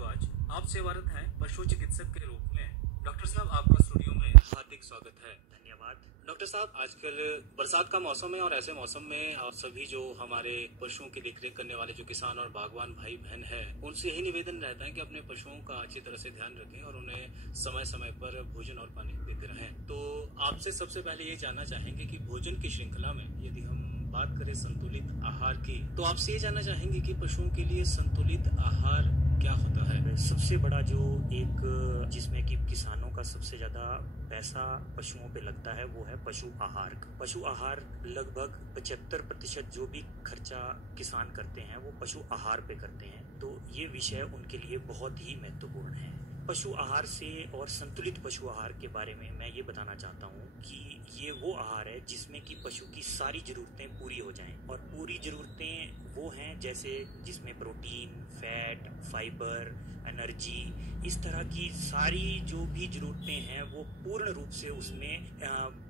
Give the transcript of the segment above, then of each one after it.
भारद्वाज आप सेवारत हैं पशु चिकित्सक के रूप में। डॉक्टर साहब, आपका स्टूडियो में हार्दिक स्वागत है। धन्यवाद। डॉक्टर साहब, आजकल बरसात का मौसम है और ऐसे मौसम में आप सभी जो हमारे पशुओं की देखरेख करने वाले जो किसान और बागवान भाई बहन हैं, उनसे यही निवेदन रहता है कि अपने पशुओं का अच्छी तरह से ध्यान रखें और उन्हें समय समय पर भोजन और पानी देते रहें। तो आपसे सबसे पहले ये जानना चाहेंगे कि भोजन की श्रृंखला में यदि हम बात करें संतुलित आहार की, तो आपसे ये जानना चाहेंगे कि पशुओं के लिए संतुलित आहार क्या होता है। सबसे बड़ा जो एक जिसमें कि किसानों का सबसे ज्यादा पैसा पशुओं पे लगता है वो है पशु आहार का। पशु आहार लगभग 75% जो भी खर्चा किसान करते हैं वो पशु आहार पे करते हैं। तो ये विषय उनके लिए बहुत ही महत्वपूर्ण है। पशु आहार से और संतुलित पशु आहार के बारे में मैं ये बताना चाहता हूँ कि ये वो आहार है जिसमें कि पशु की सारी जरूरतें पूरी हो जाएं। और पूरी जरूरतें वो हैं जैसे जिसमें प्रोटीन, फैट, फाइबर, एनर्जी, इस तरह की सारी जो भी जरूरतें हैं वो पूर्ण रूप से उसमें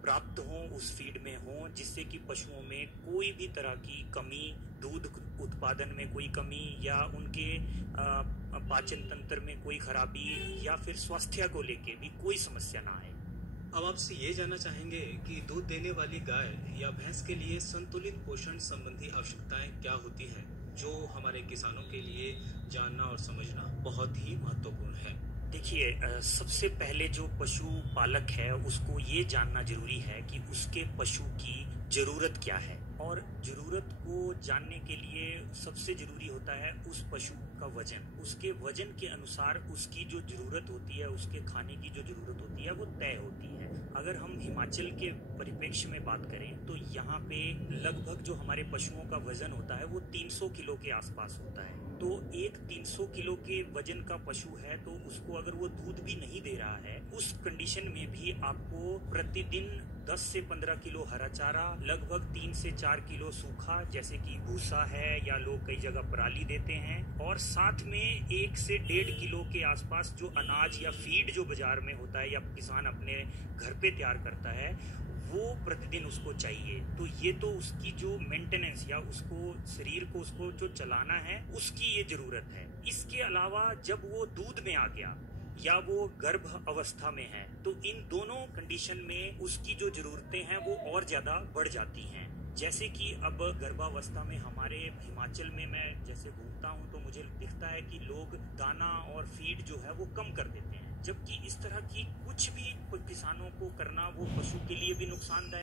प्राप्त हों, उस फीड में हों, जिससे कि पशुओं में कोई भी तरह की कमी, दूध उत्पादन में कोई कमी या उनके पाचन तंत्र में कोई खराबी या फिर स्वास्थ्य को लेके भी कोई समस्या ना आए। अब आपसे ये जानना चाहेंगे कि दूध देने वाली गाय या भैंस के लिए संतुलित पोषण संबंधी आवश्यकताएं क्या होती हैं, जो हमारे किसानों के लिए जानना और समझना बहुत ही महत्वपूर्ण है। देखिए, सबसे पहले जो पशु पालक है उसको ये जानना जरूरी है कि उसके पशु की जरूरत क्या है। और जरूरत को जानने के लिए सबसे जरूरी होता है उस पशु का वजन। उसके वजन के अनुसार उसकी जो जरूरत होती है, उसके खाने की जो जरूरत होती है वो तय होती है। अगर हम हिमाचल के परिप्रेक्ष्य में बात करें तो यहाँ पे लगभग जो हमारे पशुओं का वजन होता है वो 300 किलो के आसपास होता है। तो एक 300 किलो के वजन का पशु है तो उसको अगर वो दूध भी नहीं दे रहा है, उस कंडीशन में भी आपको प्रतिदिन 10 से 15 किलो हरा चारा, लगभग 3 से 4 किलो सूखा जैसे कि भूसा है या लोग कई जगह पराली देते हैं, और साथ में 1 से 1.5 किलो के आसपास जो अनाज या फीड जो बाजार में होता है या किसान अपने घर पे तैयार करता है वो प्रतिदिन उसको चाहिए। तो ये तो उसकी जो मेंटेनेंस या उसको शरीर को उसको जो चलाना है उसकी ये जरूरत है। इसके अलावा जब वो दूध में आ गया या वो गर्भ अवस्था में है तो इन दोनों कंडीशन में उसकी जो जरूरतें हैं वो और ज्यादा बढ़ जाती हैं। जैसे कि अब गर्भावस्था में हमारे हिमाचल में मैं जैसे घूमता हूँ तो मुझे दिखता है कि लोग दाना और फीड जो है वो कम कर देते हैं, जबकि इस तरह की कुछ भी किसानों को करना वो पशु के लिए भी नुकसानदायक